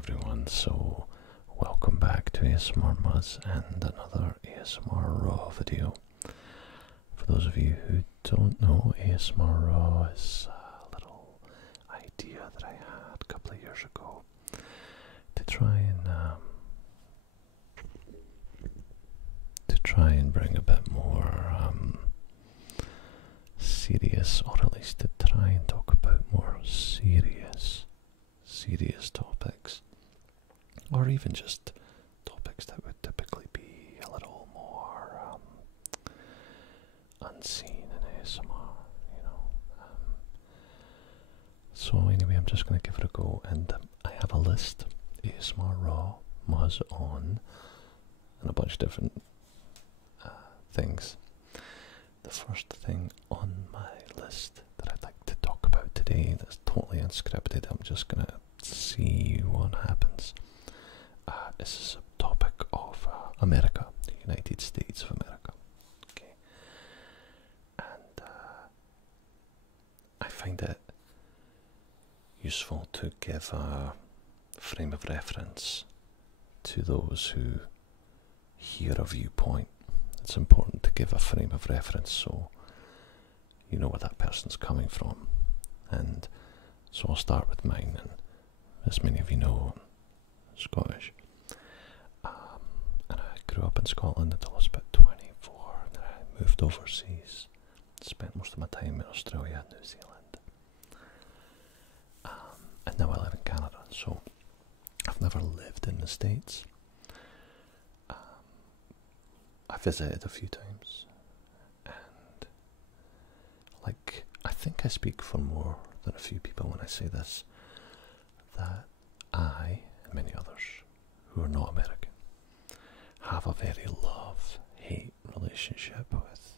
everyone, so welcome back to ASMR Muzz and another ASMR Raw video. For those of you who don't know, ASMR Raw is a little idea that I had a couple of years ago to try and bring a bit more serious, or at least to try and talk about more serious topics, or even just topics that would typically be a little more unseen in ASMR, you know. So anyway, I'm just going to give it a go, and I have a list: ASMR Raw, Muzz On, and a bunch of different things. The first thing on my list that I'd like to talk about today, that's totally unscripted, I'm just going to see what happens, is a topic of America, the United States of America. Okay, and I find it useful to give a frame of reference to those who hear a viewpoint. It's important to give a frame of reference so you know where that person's coming from. And so I'll start with mine, and as many of you know, I'm Scottish. And I grew up in Scotland until I was about 24, and then I moved overseas, spent most of my time in Australia and New Zealand. And now I live in Canada, so I've never lived in the States. I visited a few times, and I think I speak for more than a few people when I say this, that I, and many others who are not American, have a very love-hate relationship with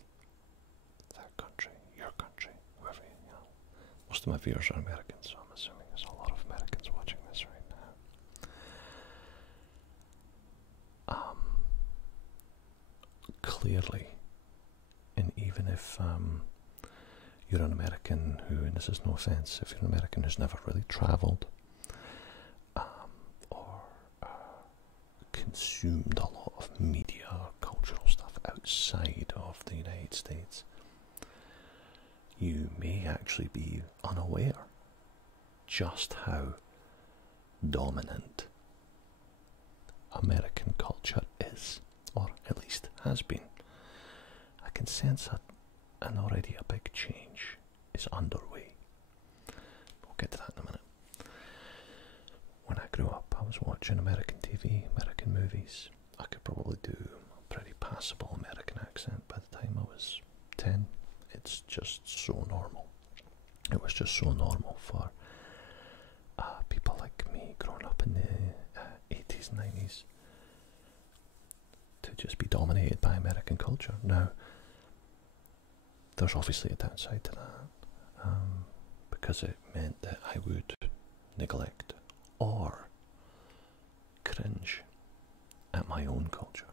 that country, your country, whoever, you know. Most of my viewers are American, so I'm assuming there's a lot of Americans watching this right now. Clearly, and even if you're an American who, and this is no offense, if you're an American who's never really travelled or consumed a lot of media or cultural stuff outside of the United States, you may actually be unaware just how dominant American culture is, or at least has been. I can sense and already a big change is underway. We'll get to that in a minute. When I grew up, I was watching American TV, American movies. I could probably do a pretty passable American accent by the time I was 10. It's just so normal. It was just so normal for people like me growing up in the 80s and 90s to just be dominated by American culture. Now, there's obviously a downside to that, because it meant that I would neglect or cringe at my own culture,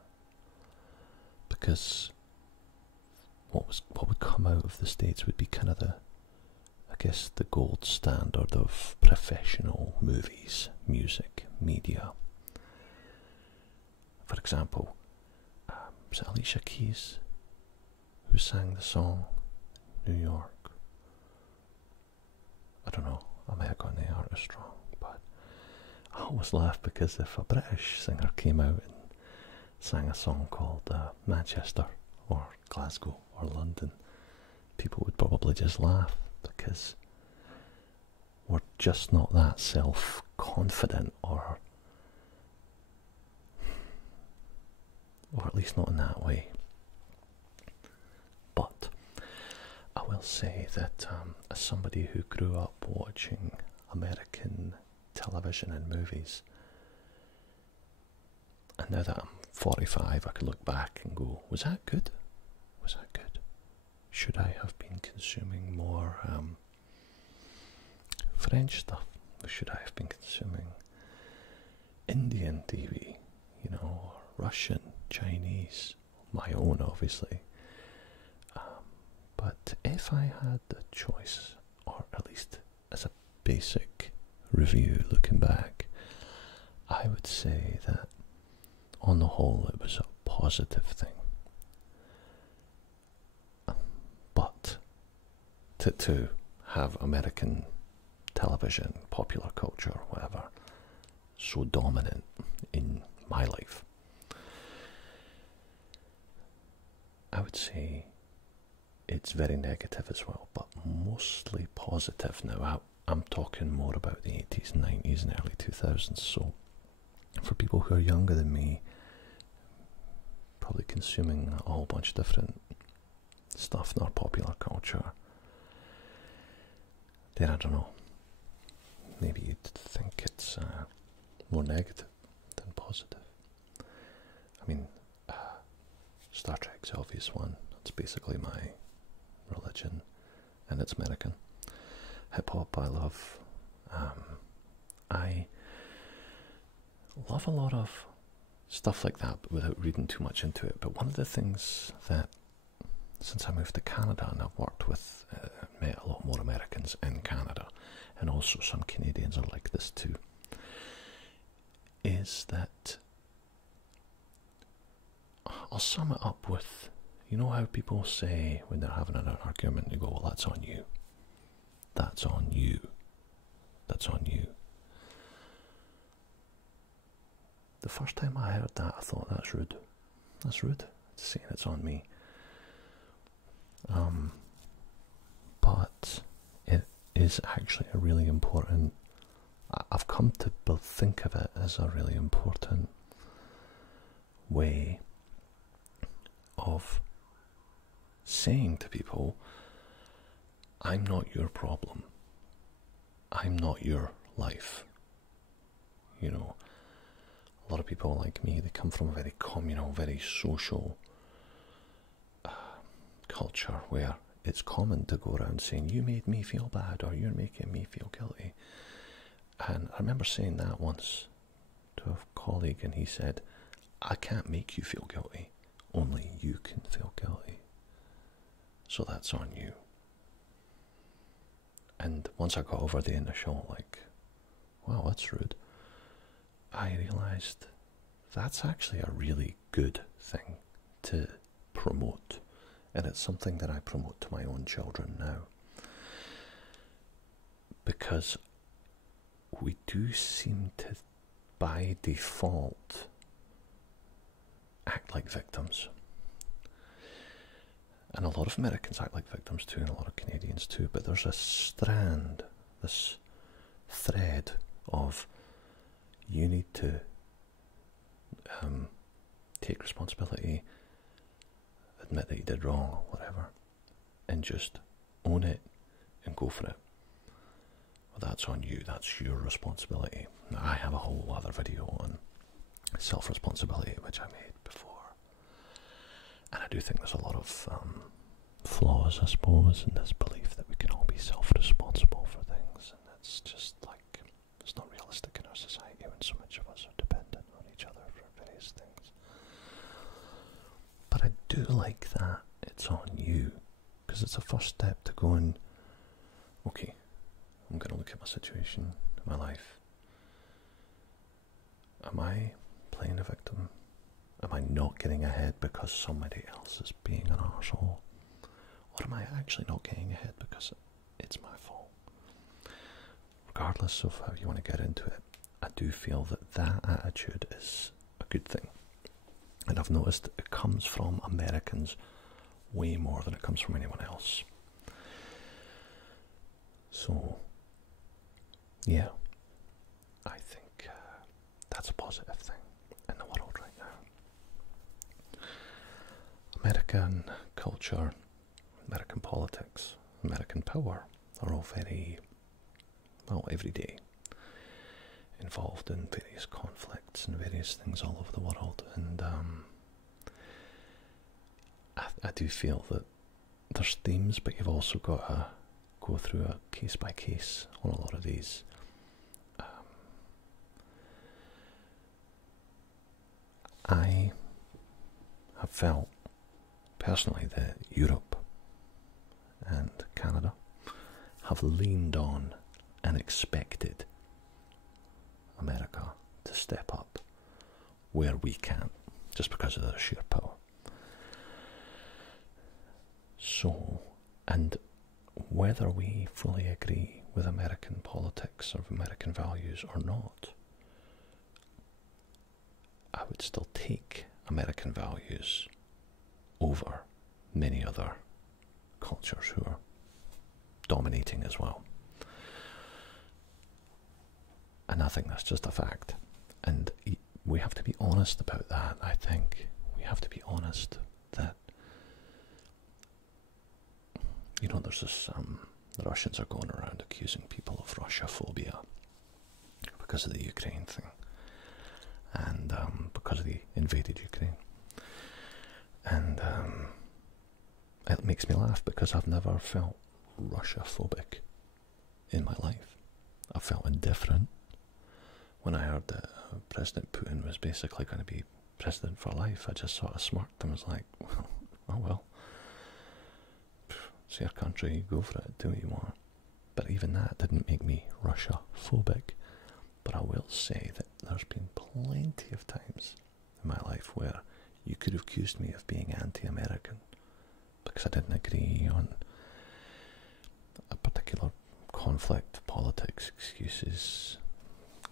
because what would come out of the States would be kind of the gold standard of professional movies, music, media. For example, was it Alicia Keys who sang the song New York? I don't know, I may have gotten the artist wrong, but I always laugh because if a British singer came out and sang a song called Manchester or Glasgow or London, people would probably just laugh, because we're just not that self-confident, or at least not in that way. But I will say that as somebody who grew up watching American television and movies, and now that I'm 45, I could look back and go, was that good? Was that good? Should I have been consuming more French stuff? Or should I have been consuming Indian TV, you know, or Russian, Chinese, my own obviously. But if I had the choice, or at least as a basic review looking back, I would say that on the whole it was a positive thing. But to have American television, popular culture, whatever, so dominant in my life, I would say it's very negative as well, but mostly positive now. I'm talking more about the 80s, 90s and early 2000s, so for people who are younger than me, probably consuming a whole bunch of different stuff in our popular culture, then I don't know, maybe you'd think it's more negative than positive. I mean, Star Trek's the obvious one. It's basically my religion, and it's American. Hip-hop I love. I love a lot of stuff like that, but without reading too much into it. But one of the things that, since I moved to Canada and I've worked with, met a lot more Americans in Canada, and also some Canadians are like this too, is that I'll sum it up with, you know how people say when they're having an argument, they go, well, that's on you. That's on you. That's on you. The first time I heard that, I thought, that's rude. That's rude. It's saying it's on me. But it is actually a really important, I've come to think of it as a really important way of saying to people, I'm not your problem. I'm not your life. You know, a lot of people like me, they come from a very communal, very social culture where it's common to go around saying, you made me feel bad, or you're making me feel guilty. And I remember saying that once to a colleague, and he said, I can't make you feel guilty. Only you can feel guilty. So that's on you. And once I got over the initial, like, wow, that's rude, I realised that's actually a really good thing to promote. And it's something that I promote to my own children now. Because we do seem to, by default, act like victims. And a lot of Americans act like victims too, and a lot of Canadians too, but there's a strand, this thread of you need to take responsibility, admit that you did wrong, whatever, and just own it and go for it. Well, that's on you, that's your responsibility. Now, I have a whole other video on self-responsibility, which I made before. And I do think there's a lot of flaws, I suppose, in this belief that we can all be self-responsible for things, and that's just like, it's not realistic in our society when so much of us are dependent on each other for various things. But I do like that it's on you, because it's a first step to going, okay, I'm going to look at my situation, my life. Am I playing a victim? Am I not getting ahead because somebody else is being an arsehole? Or am I actually not getting ahead because it's my fault? Regardless of how you want to get into it, I do feel that that attitude is a good thing. And I've noticed it comes from Americans way more than it comes from anyone else. So, yeah, I think that's a positive thing in the world right now. American culture, American politics, American power are all very, well, everyday, involved in various conflicts and various things all over the world. And I do feel that there's themes, but you've also got to go through a case by case on a lot of these. I have felt personally that Europe and Canada have leaned on and expected America to step up where we can't, just because of their sheer power. So, and whether we fully agree with American politics or American values or not, I would still take American values over many other cultures who are dominating as well. And I think that's just a fact. And we have to be honest about that, I think. We have to be honest that, you know, there's this, the Russians are going around accusing people of Russia-phobia because of the Ukraine thing. And because of the invaded Ukraine. And it makes me laugh because I've never felt Russia-phobic in my life. I felt indifferent when I heard that President Putin was basically going to be president for life. I just sort of smirked and was like, oh well, it's your country, go for it, do what you want. But even that didn't make me Russia-phobic. But I will say that there's been plenty of times in my life where you could have accused me of being anti-American because I didn't agree on a particular conflict, politics, excuses,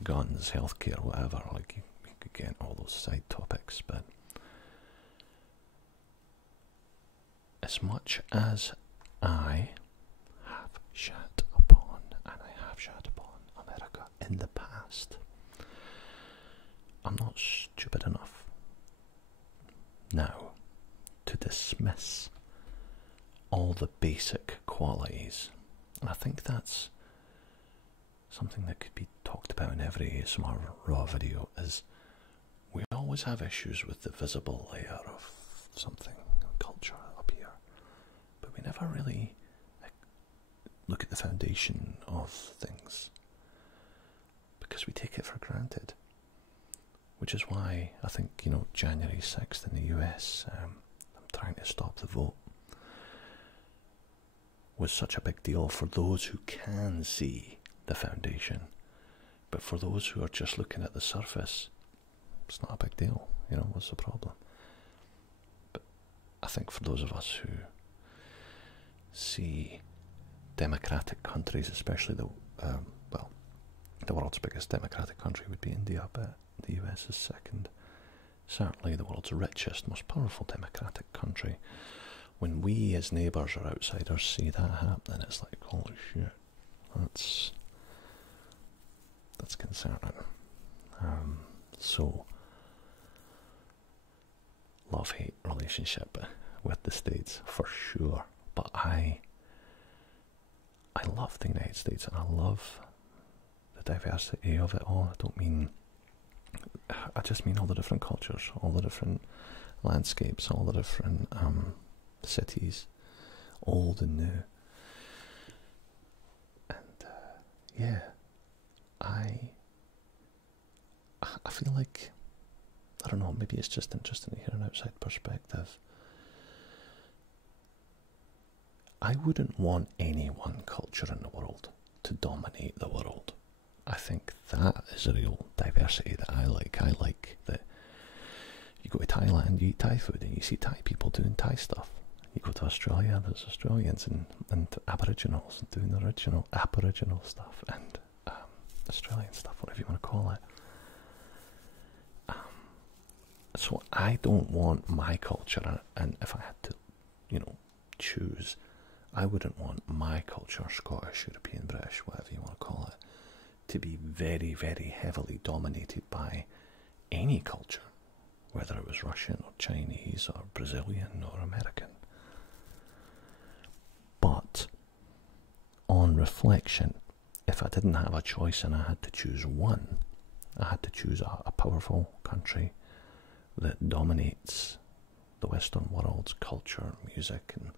guns, healthcare, whatever. Like, you could get into all those side topics, but as much as I have shat upon, and I have shat upon America in the past, I'm not stupid enough now to dismiss all the basic qualities. And I think that's something that could be talked about in every ASMR Raw video, is we always have issues with the visible layer of something, culture up here, but we never really look at the foundation of things because we take it for granted. Which is why I think, you know, January 6th in the US, I'm trying to stop the vote, was such a big deal for those who can see the foundation. But for those who are just looking at the surface, it's not a big deal. You know, what's the problem? But I think for those of us who see democratic countries, especially the world's biggest democratic country would be India, but the US is second. Certainly the world's richest, most powerful democratic country. When we as neighbours or outsiders see that happening, it's like, holy shit, that's concerning. So, love-hate relationship with the States, for sure. But I love the United States, and I love the diversity of it all. I just mean all the different cultures, all the different landscapes, all the different cities, old and new. And yeah, I feel like, I don't know, maybe it's just interesting to hear an outside perspective. I wouldn't want any one culture in the world to dominate the world. I think that is a real diversity that I like. I like that you go to Thailand, you eat Thai food, and you see Thai people doing Thai stuff. You go to Australia, there's Australians and Aboriginals doing the original Aboriginal stuff, and Australian stuff, whatever you want to call it. So I don't want my culture, and if I had to, you know, choose, I wouldn't want my culture, Scottish, European, British, whatever you want to call it, to be very, very heavily dominated by any culture, whether it was Russian or Chinese or Brazilian or American. But on reflection, if I didn't have a choice and I had to choose one, I had to choose a powerful country that dominates the Western world's culture, music, and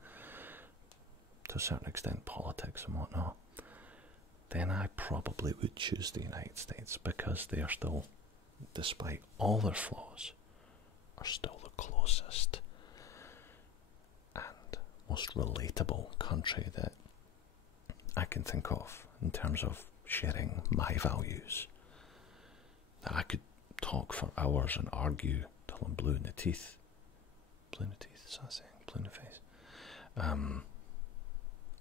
to a certain extent politics and whatnot, then I probably would choose the United States, because they are still, despite all their flaws, are still the closest and most relatable country that I can think of in terms of sharing my values. That I could talk for hours and argue till I'm blue in the teeth. Blue in the teeth, is that a saying? Blue in the face.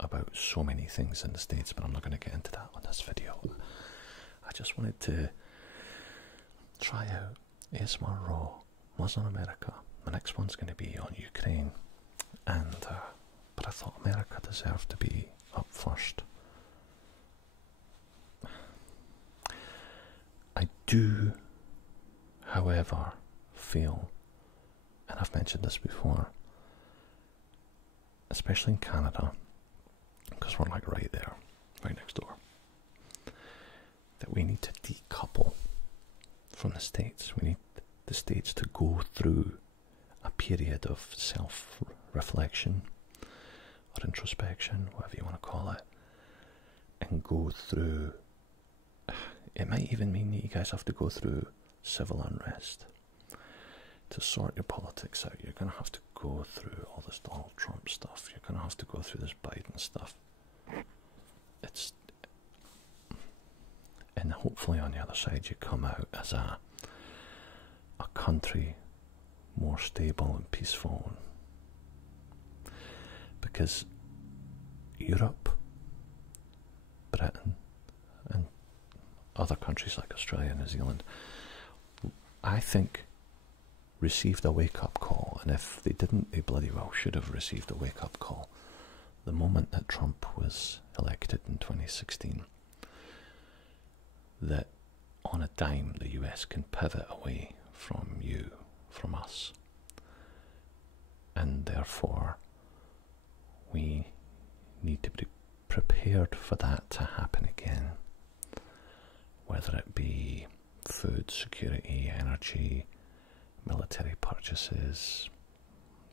About so many things in the States, but I'm not going to get into that on this video. I just wanted to try out ASMR Raw, Muzz on America. My next one's going to be on Ukraine, and but I thought America deserved to be up first. I do, however, feel, and I've mentioned this before, especially in Canada, because we're like right there, right next door, that we need to decouple from the States. We need the States to go through a period of self-reflection or introspection, whatever you want to call it, and go through, it might even mean that you guys have to go through civil unrest to sort your politics out. You're going to have to go through all this Donald Trump stuff. You're going to have to go through this Biden stuff. And hopefully on the other side you come out as a country more stable and peaceful. Because Europe, Britain, and other countries like Australia and New Zealand, I think, received a wake-up call, and if they didn't, they bloody well should have received a wake-up call the moment that Trump was elected in 2016, that on a dime the US can pivot away from us, and therefore we need to be prepared for that to happen again, whether it be food security, energy, military purchases,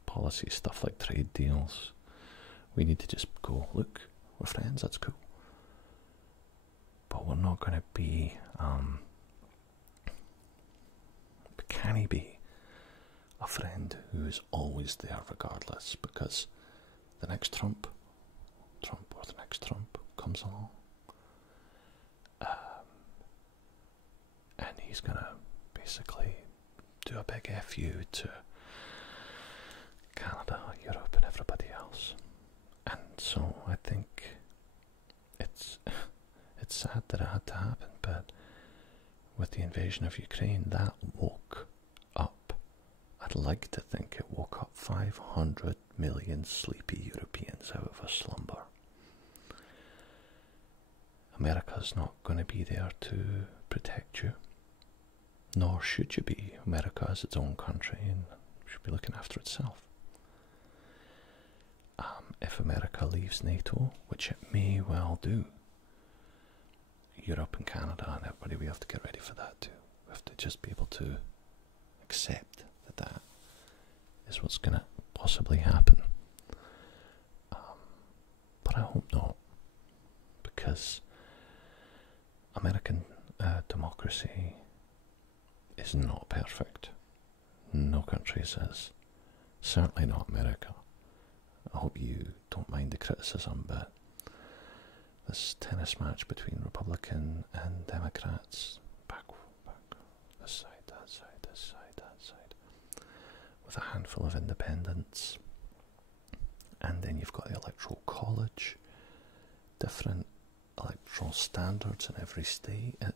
policy stuff like trade deals. We need to just go, look, we're friends, that's cool, but we're not going to be, can he be a friend who is always there regardless, because the next Trump or the next Trump comes along, and he's going to basically do a big FU to Canada, Europe, and everybody else. And so I think it's sad that it had to happen, but with the invasion of Ukraine, that woke up, I'd like to think it woke up 500 million sleepy Europeans out of a slumber. America's not going to be there to protect you, nor should you be. America is its own country and should be looking after itself. If America leaves NATO, which it may well do, Europe and Canada and everybody, we have to get ready for that too. We have to just be able to accept that that is what's going to possibly happen. But I hope not, because American democracy is not perfect. No country is. Certainly not America. I hope you don't mind the criticism, but this tennis match between Republican and Democrats, back, this side, that side, this side, that side, with a handful of independents, and then you've got the Electoral College, different electoral standards in every state. I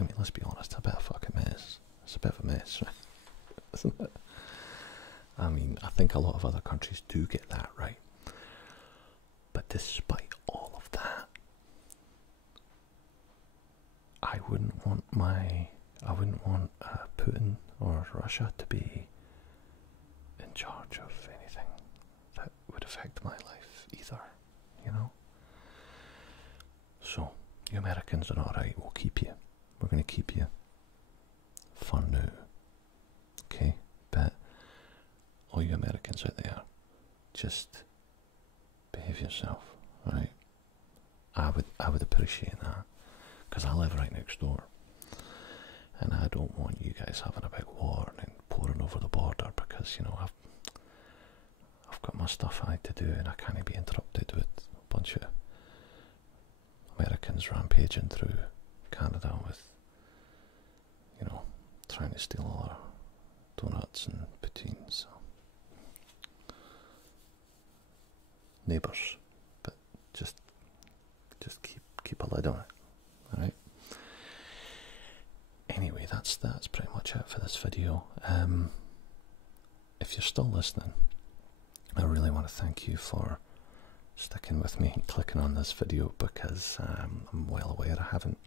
mean, let's be honest, a bit of a fucking mess. It's a bit of a mess, right? Isn't it? I mean, I think a lot of other countries do get that right. But despite all of that, I wouldn't want Putin or Russia to be in charge of anything that would affect my life either, you know? So, you Americans are alright, we'll keep you. We're going to keep you for now. Okay? But all you Americans out there, just behave yourself, right? I would appreciate that, because I live right next door, and I don't want you guys having a big war and pouring over the border, because, you know, I've got my stuff I need to do, and I can't be interrupted with a bunch of Americans rampaging through Canada with, you know, trying to steal all our donuts and poutines. So. Neighbours, but just keep a lid on it. All right. Anyway, that's pretty much it for this video. If you're still listening, I really want to thank you for sticking with me and clicking on this video, because I'm well aware I haven't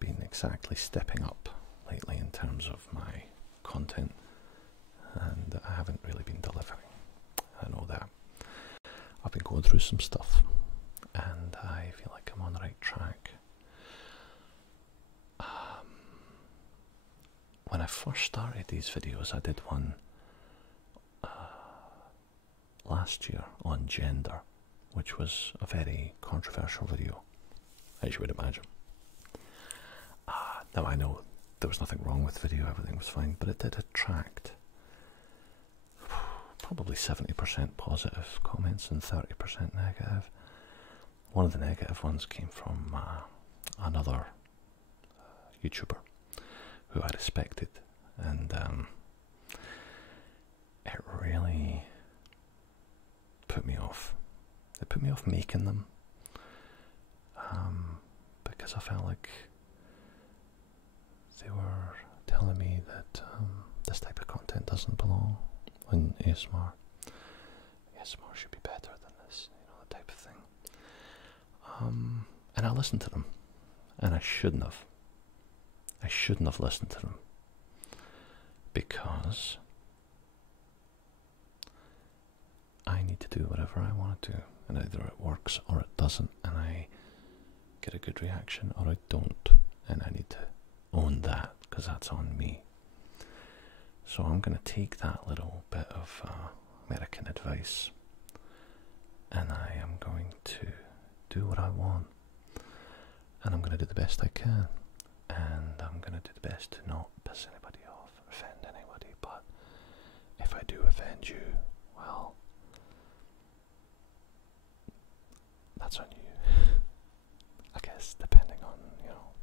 been exactly stepping up lately in terms of my content, and I haven't really been delivering. I know that. I've been going through some stuff, and I feel like I'm on the right track. When I first started these videos, I did one last year on gender, which was a very controversial video, as you would imagine. Now I know there was nothing wrong with the video, everything was fine, but it did attract probably 70% positive comments and 30% negative. One of the negative ones came from another YouTuber who I respected, and it really put me off. It put me off making them, because I felt like they were telling me that this type of content doesn't belong in ASMR. ASMR should be better than this, you know, that type of thing. And I listened to them, and I shouldn't have. I shouldn't have listened to them, because I need to do whatever I want to do, and either it works or it doesn't, and I get a good reaction or I don't, and I need to own that, because that's on me. So I'm going to take that little bit of American advice, and I am going to do what I want, and I'm going to do the best I can, and I'm going to do the best to not piss anybody off, offend anybody. But if I do offend you, well, that's on you, I guess, depending on, you know,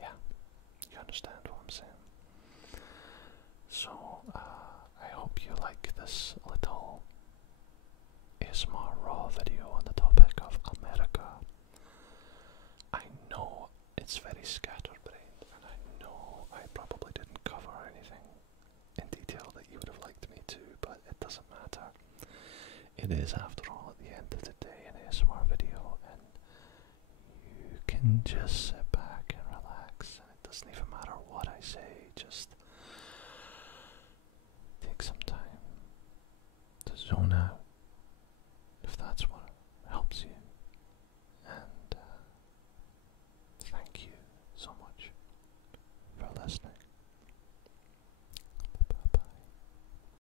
yeah, you understand what I'm saying. So, I hope you like this little ASMR raw video on the topic of America. I know it's very scatterbrained, and I know I probably didn't cover anything in detail that you would have liked me to, but it doesn't matter. It is, after all, at the end of the day, an ASMR video, and you can just say